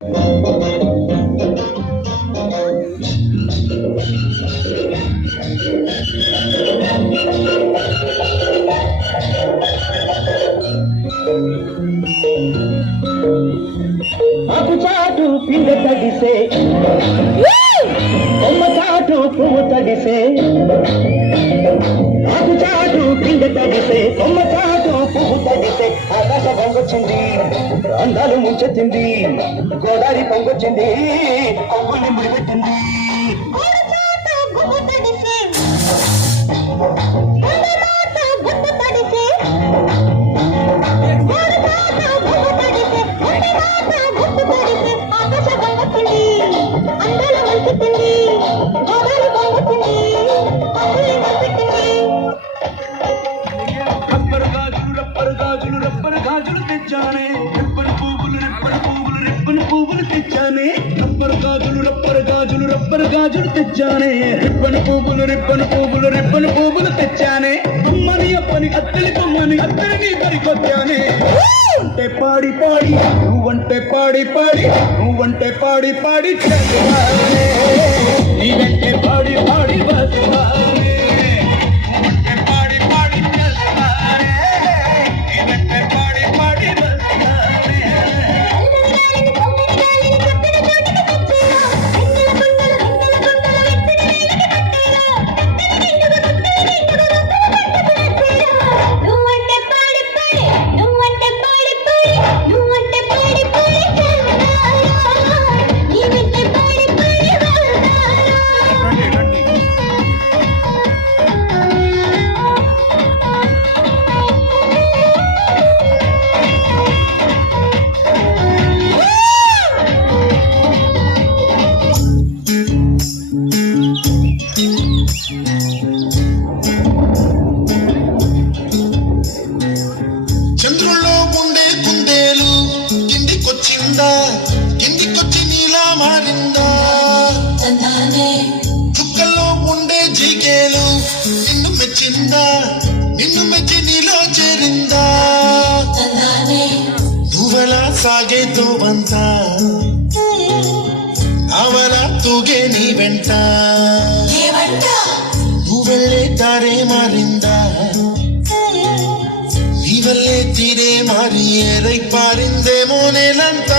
ఆకు చాటు పిండ తడిసే కొమ్మ చాటు పువ్వు తడిసే ఆకు చాటు పిండ తడిసే కొమ్మ చాటు పువ్వు తడిసే ఆకాశ పొంగొచ్చింది అందాలు ముంచెత్తింది గోదావరి పొంగొచ్చింది కొవ్వుని ముడిపెట్టింది రబ్బరు గాజులు తెచ్చానే రెప్పని పువ్వులు తెచ్చానే రబ్బరు గాజులు తెచ్చానే రెప్పని పువ్వులు తెచ్చానే అమ్మని అప్పని అత్తలి కొమ్మని అత్తని పరికొచ్చానే అంటే పాడి పాడి నువ్వంటే పాడి పాడి నువ్వంటే పాడి పాడి నీవంటే పాడి పాడి వస్తున్నానే చంద్రుల్లో ఉండే కుందేలు కిందికొచ్చి నీలా మారిందా చుక్కల్లో ఉండే జీకేలు నిన్ను మెచ్చి నీలో చేరిందా నువ్వెలా సాగేతో వంత నావలా తూగే నీ వెంట నువ్వెళ్ళే తారే మారిందా ನೀವಲ್ಲೇ ತೀರೆ ಮಾರಿ ರೈ ಪಾರಿಂದೆ ಮೋನೆಲಂತ